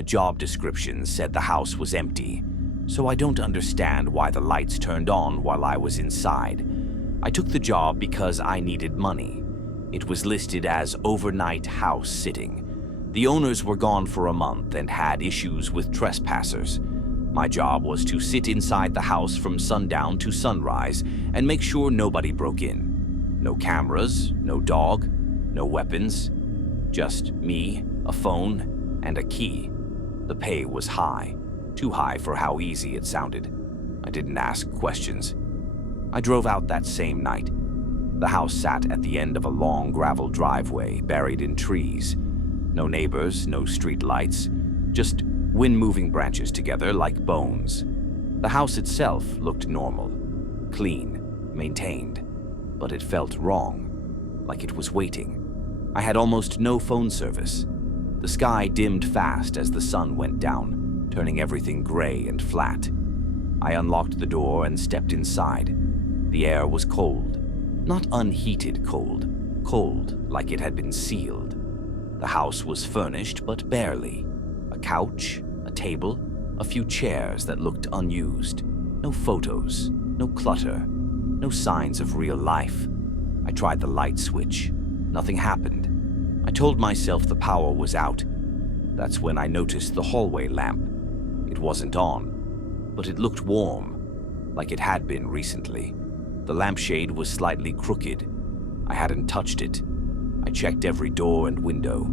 The job description said the house was empty, so I don't understand why the lights turned on while I was inside. I took the job because I needed money. It was listed as overnight house sitting. The owners were gone for a month and had issues with trespassers. My job was to sit inside the house from sundown to sunrise and make sure nobody broke in. No cameras, no dog, no weapons. Just me, a phone, and a key. The pay was high, too high for how easy it sounded. I didn't ask questions. I drove out that same night. The house sat at the end of a long gravel driveway buried in trees. No neighbors, no street lights, just wind-moving branches together like bones. The house itself looked normal, clean, maintained, but it felt wrong, like it was waiting. I had almost no phone service. The sky dimmed fast as the sun went down, turning everything gray and flat. I unlocked the door and stepped inside. The air was cold, not unheated cold, cold like it had been sealed. The house was furnished, but barely. A couch, a table, a few chairs that looked unused. No photos, no clutter, no signs of real life. I tried the light switch. Nothing happened. I told myself the power was out. That's when I noticed the hallway lamp. It wasn't on, but it looked warm, like it had been recently. The lampshade was slightly crooked. I hadn't touched it. I checked every door and window.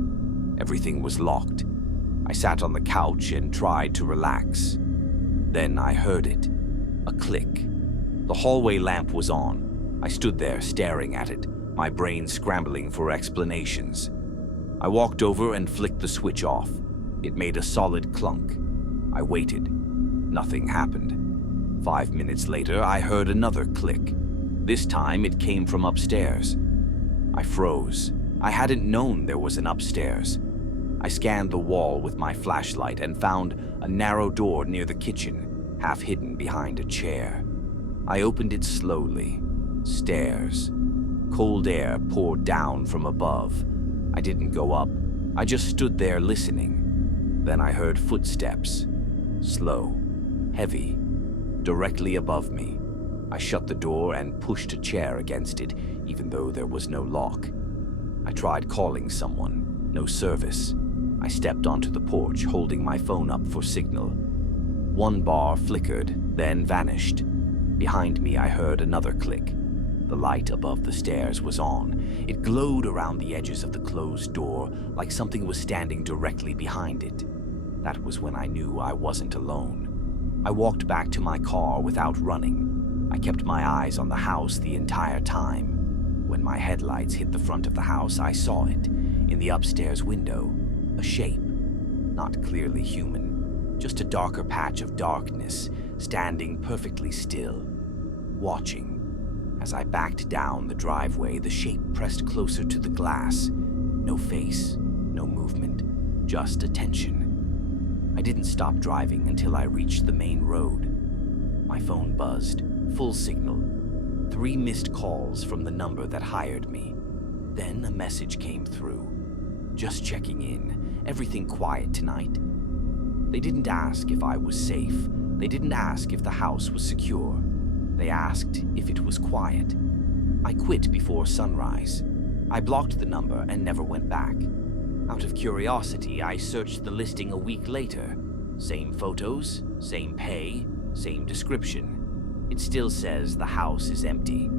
Everything was locked. I sat on the couch and tried to relax. Then I heard it. A click. The hallway lamp was on. I stood there staring at it, my brain scrambling for explanations. I walked over and flicked the switch off. It made a solid clunk. I waited. Nothing happened. 5 minutes later, I heard another click. This time, it came from upstairs. I froze. I hadn't known there was an upstairs. I scanned the wall with my flashlight and found a narrow door near the kitchen, half hidden behind a chair. I opened it slowly. Stairs. Cold air poured down from above. I didn't go up. I just stood there listening. Then I heard footsteps. Slow. Heavy. Directly above me. I shut the door and pushed a chair against it, even though there was no lock. I tried calling someone. No service. I stepped onto the porch, holding my phone up for signal. One bar flickered, then vanished. Behind me, I heard another click. The light above the stairs was on. It glowed around the edges of the closed door, like something was standing directly behind it. That was when I knew I wasn't alone. I walked back to my car without running. I kept my eyes on the house the entire time. When my headlights hit the front of the house, I saw it. In the upstairs window, a shape. Not clearly human. Just a darker patch of darkness, standing perfectly still. Watching. As I backed down the driveway, the shape pressed closer to the glass. No face, no movement, just attention. I didn't stop driving until I reached the main road. My phone buzzed, full signal. 3 missed calls from the number that hired me. Then a message came through. Just checking in. Everything quiet tonight. They didn't ask if I was safe. They didn't ask if the house was secure. They asked if it was quiet. I quit before sunrise. I blocked the number and never went back. Out of curiosity, I searched the listing a week later. Same photos, same pay, same description. It still says the house is empty.